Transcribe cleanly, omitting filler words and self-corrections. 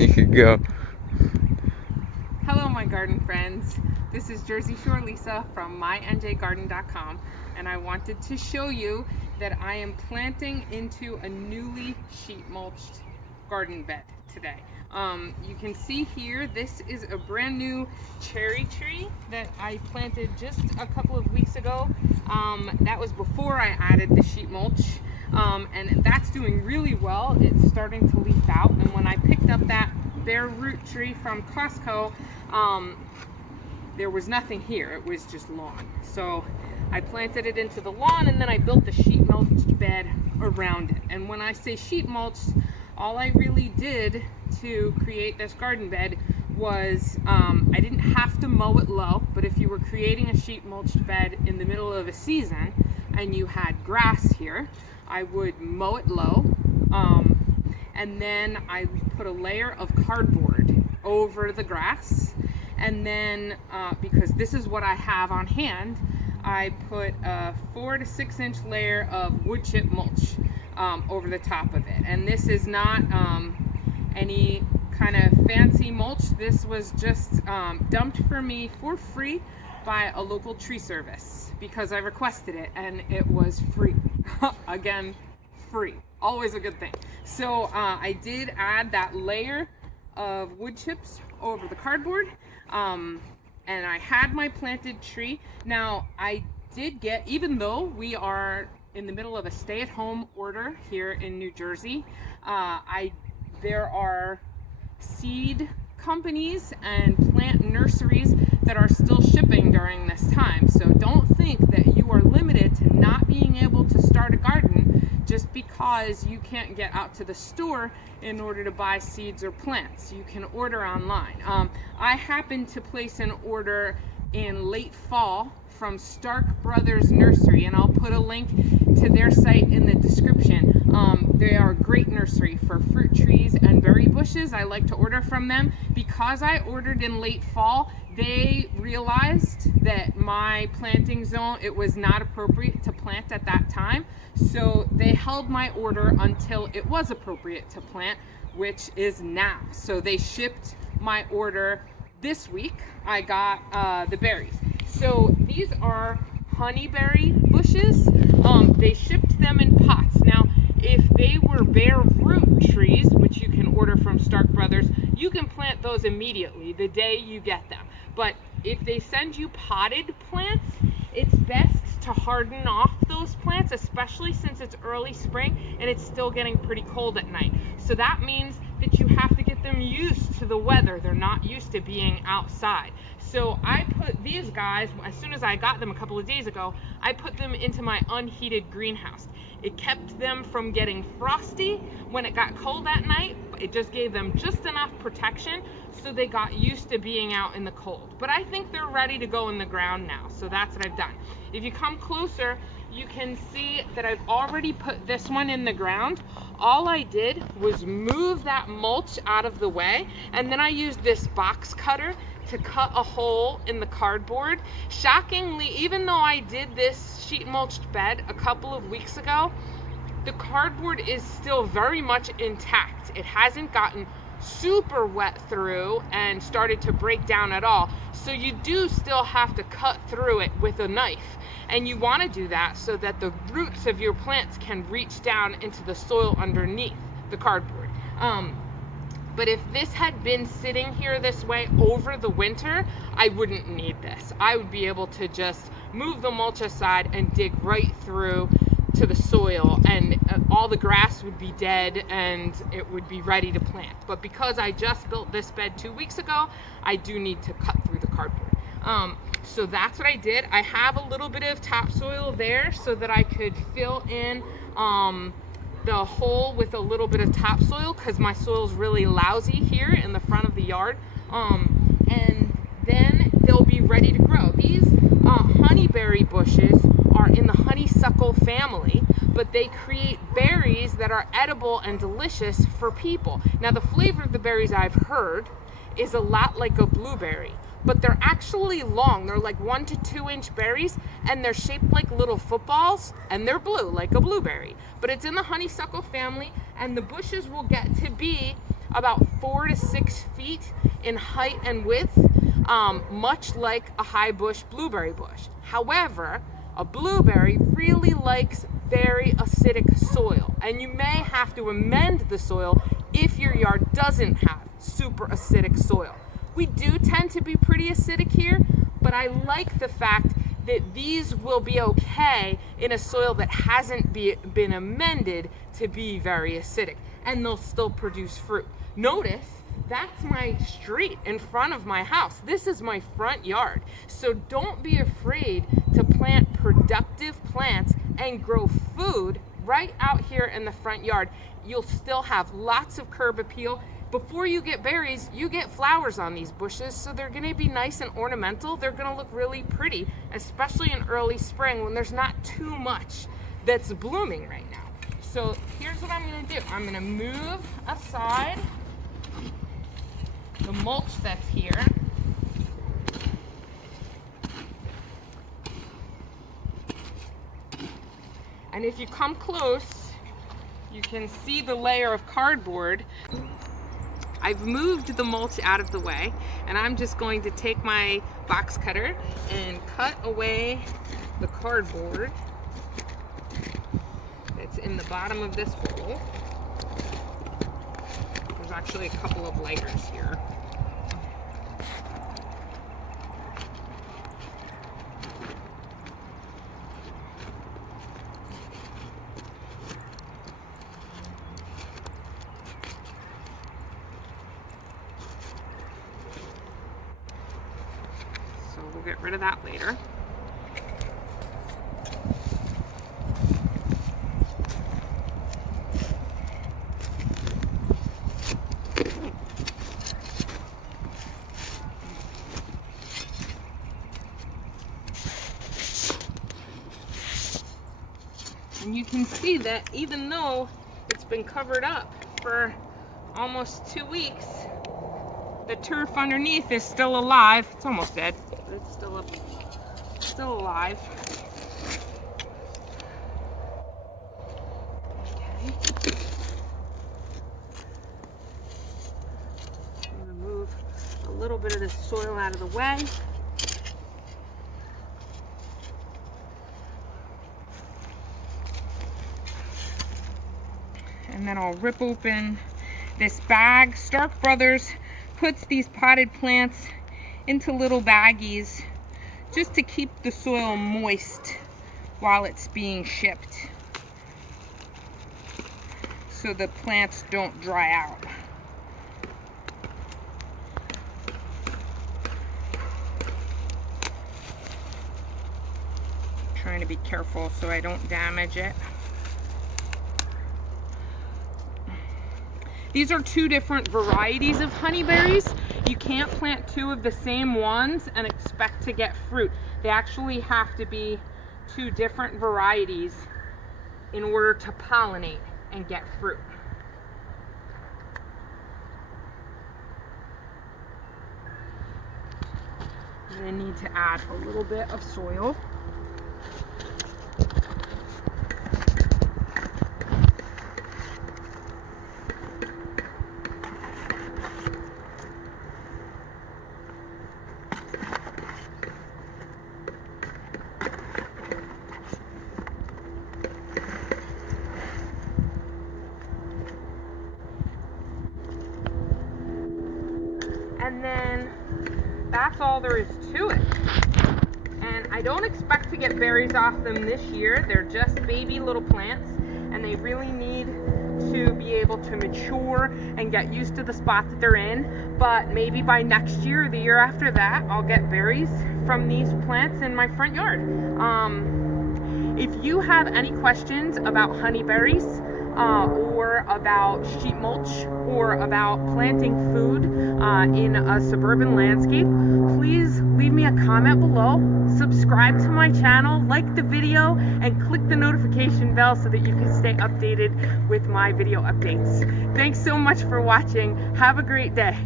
on, you could go. Hello, my garden friends. This is Jersey Shore Lisa from MyNJGarden.com, and I wanted to show you that I am planting into a newly sheet mulched garden bed today. You can see here, this is a brand new cherry tree that I planted just a couple of weeks ago. That was before I added the sheet mulch. And that's doing really well. It's starting to leaf out, and when I picked up that bare root tree from Costco, there was nothing here. It was just lawn. So I planted it into the lawn, and then I built the sheet mulched bed around it. And when I say sheet mulched, all I really did to create this garden bed was I didn't have to mow it low, but if you were creating a sheet mulched bed in the middle of a season and you had grass here, I would mow it low, and then I put a layer of cardboard over the grass, and then because this is what I have on hand, I put a 4 to 6 inch layer of wood chip mulch over the top of it. And this is not any kind of fancy mulch. This was just dumped for me for free by a local tree service because I requested it, and it was free. Again, free, always a good thing. So I did add that layer of wood chips over the cardboard, and I had my planted tree. Now I did get, even though we are in the middle of a stay-at-home order here in New Jersey, there are seed companies and plant nurseries that are still shipping during this time. So don't think that you are limited to not being able to start a garden just because you can't get out to the store in order to buy seeds or plants. You can order online. I happened to place an order in late fall from Stark Brothers Nursery, and I'll put a link to their site in the description. They are a great nursery for fruit trees and berry bushes. I like to order from them. Because I ordered in late fall, they realized that my planting zone, it was not appropriate to plant at that time. So they held my order until it was appropriate to plant, which is now. So they shipped my order this week. I got the berries. So these are honeyberry bushes. They shipped them in pots. Now, if they were bare root trees, which you can order from Stark Brothers, you can plant those immediately the day you get them. But if they send you potted plants, it's best to harden off those plants, especially since it's early spring and it's still getting pretty cold at night. So that means that you have to get them used to the weather. They're not used to being outside. So I put these guys, as soon as I got them a couple of days ago, I put them into my unheated greenhouse. It kept them from getting frosty when it got cold at night. It just gave them just enough protection so they got used to being out in the cold. But I think they're ready to go in the ground now, so that's what I've done. If you come closer, you can see that I've already put this one in the ground. All I did was move that mulch out of the way, and then I used this box cutter to cut a hole in the cardboard. Shockingly, even though I did this sheet mulched bed a couple of weeks ago, the cardboard is still very much intact. It hasn't gotten super wet through and started to break down at all. So you do still have to cut through it with a knife. And you want to do that so that the roots of your plants can reach down into the soil underneath the cardboard. But if this had been sitting here this way over the winter, I wouldn't need this. I would be able to just move the mulch aside and dig right through to the soil, and all the grass would be dead and it would be ready to plant. But because I just built this bed 2 weeks ago, I do need to cut through the cardboard. So that's what I did. I have a little bit of topsoil there so that I could fill in the hole with a little bit of topsoil because my soil's really lousy here in the front of the yard. And then they'll be ready to grow. These honeyberry bushes are in the honeysuckle family, but they create berries that are edible and delicious for people. Now, the flavor of the berries I've heard is a lot like a blueberry, but they're actually long. They're like 1 to 2 inch berries, and they're shaped like little footballs, and they're blue like a blueberry. But it's in the honeysuckle family, and the bushes will get to be about 4 to 6 feet in height and width, much like a high bush blueberry bush. However, a blueberry really likes very acidic soil, and you may have to amend the soil if your yard doesn't have super acidic soil. We do tend to be pretty acidic here, but I like the fact that these will be okay in a soil that hasn't been amended to be very acidic, and they'll still produce fruit. Notice, that's my street in front of my house. This is my front yard. So don't be afraid to plant productive plants and grow food right out here in the front yard. You'll still have lots of curb appeal. Before you get berries, you get flowers on these bushes, so they're gonna be nice and ornamental. They're gonna look really pretty, especially in early spring when there's not too much that's blooming right now. So here's what I'm gonna do. I'm gonna move aside the mulch that's here. And if you come close, you can see the layer of cardboard. I've moved the mulch out of the way, and I'm just going to take my box cutter and cut away the cardboard that's in the bottom of this bowl. There's actually a couple of layers here. So we'll get rid of that later. And you can see that even though it's been covered up for almost 2 weeks, the turf underneath is still alive. It's almost dead, but it's still alive. Okay. I'm gonna move a little bit of this soil out of the way. And then I'll rip open this bag. Stark Brothers puts these potted plants into little baggies just to keep the soil moist while it's being shipped, so the plants don't dry out. Trying to be careful so I don't damage it. These are 2 different varieties of honeyberries. You can't plant 2 of the same ones and expect to get fruit. They actually have to be 2 different varieties in order to pollinate and get fruit. I'm going to need to add a little bit of soil. And then that's all there is to it. And I don't expect to get berries off them this year. They're just baby little plants, and they really need to be able to mature and get used to the spot that they're in. But maybe by next year or the year after that, I'll get berries from these plants in my front yard. If you have any questions about honeyberries, or about sheet mulch, or about planting food in a suburban landscape, please leave me a comment below, subscribe to my channel, like the video, and click the notification bell so that you can stay updated with my video updates. Thanks so much for watching. Have a great day.